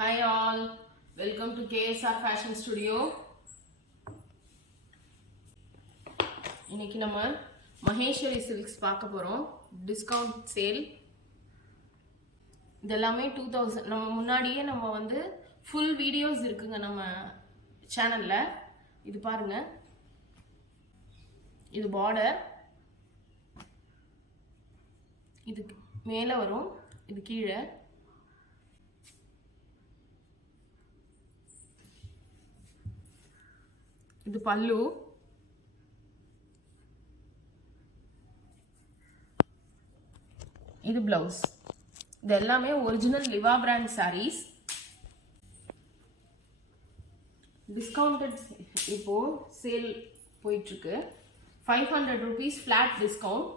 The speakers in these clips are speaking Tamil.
Hi all, welcome to KSR Fashion Studio. இன்னைக்கு நம்ம மகேஸ்வரி சில்க்ஸ் பார்க்க போறோம். Discount sale. இதெல்லாமே 2000 நம்ம முன்னாடியே நம்ம வந்து ஃபுல் வீடியோஸ் இருக்குங்க நம்ம சேனல்ல. இது பாருங்க. இது பார்டர். இது மேலே வரும், இது கீழே. இது பல்லு. இது பிளவுஸ். இது எல்லாமே ஒரிஜினல் லிவா பிராண்ட் சாரீஸ். டிஸ்கவுண்டட் இப்போ சேல் போயிட்டு இருக்கு. 500 rupees ஃபிளாட் டிஸ்கவுண்ட்.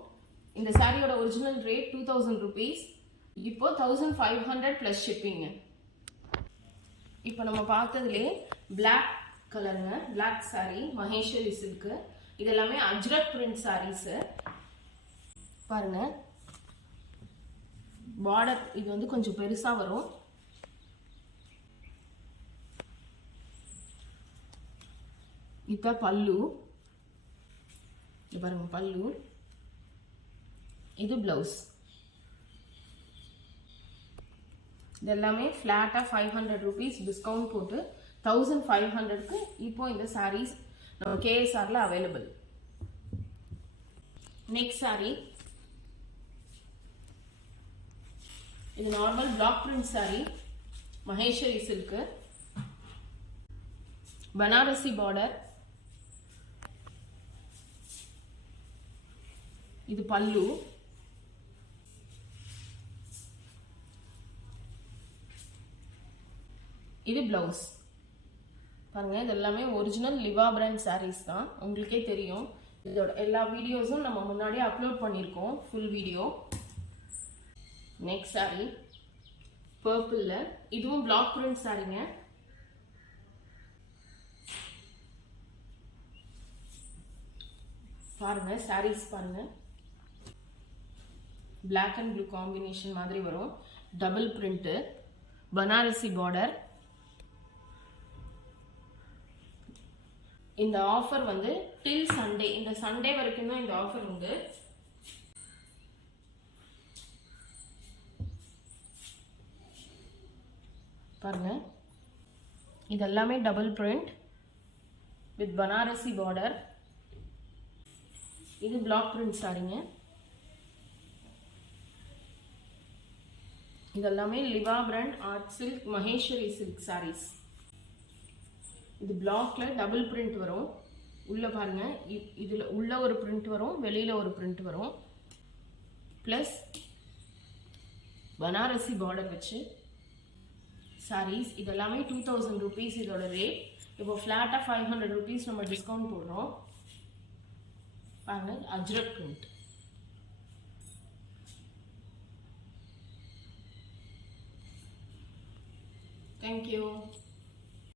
இந்த சாரியோட ஒரிஜினல் ரேட் 2000 rupees. இப்போ 1500 பிளஸ் ஷிப்பிங். இப்போ நம்ம பார்த்ததுலே பிளாக் கலருங்க, பிளாக் சாரி மகேஸ்வரி சில்க். இது எல்லாமே அஜ்ரக் பிரிண்ட் சாரீஸ். பாருங்க, பார்டர் இது வந்து கொஞ்சம் பெருசா வரும். இப்ப பல்லு. இது பாருங்க பல்லு. இது பிளவுஸ். இது எல்லாமே ஃபிளாட்டா 500 rupees டிஸ்கவுண்ட் போட்டு 1500க்கு இப்போ இந்த சாரீஸ் நம்ம கேஎஸ்ஆர்ல அவைலபிள். நெக்ஸ்ட் சாரி, இது normal black print sari Maheshwari silk. Banarasi border. இது பல்லு. இது பிளவுஸ். பாருங்க, இது எல்லாமே ஒரிஜினல் லிவா பிராண்ட் சாரீஸ் தான். உங்களுக்கே தெரியும். இதோட எல்லா வீடியோஸும் நம்ம முன்னாடியே அப்லோட் பண்ணியிருக்கோம், ஃபுல் வீடியோ. நெக்ஸ்ட் சாரி பர்பிள்ல. இதுவும் பிளாக் பிரிண்ட் சாரிங்க. பாருங்க சாரீஸ் பாருங்க. பிளாக் அண்ட் ப்ளூ காம்பினேஷன் மாதிரி வரும். Double print. பனாரசி பார்டர். இந்த ஆஃபர் வந்து டில் சண்டே, இந்த சண்டே வரைக்கும் தான் இந்த ஆஃபர் உண்டு. பாருங்க, இது எல்லாமே double print with Banarasi border. இது பிளாக் பிரிண்ட் சாரிங்க. இது எல்லாமே Liva brand art silk Maheshwari silk saris. இது பிளாக்ல டபுள் பிரிண்ட் வரும். உள்ள பாருங்க, இதுல உள்ள ஒரு பிரிண்ட் வரும், வெளியில ஒரு பிரிண்ட் வரும். பிளஸ் பனாரசி பார்டர் வச்சு சாரீஸ். இது எல்லாமே 2000 rupees இதோட ரேட். இப்போ ஃபிளாட்டா 500 rupees நம்ம டிஸ்கவுண்ட் போடுறோம். பாருங்க, அஜ்ரக் பிரிண்ட். Thank you.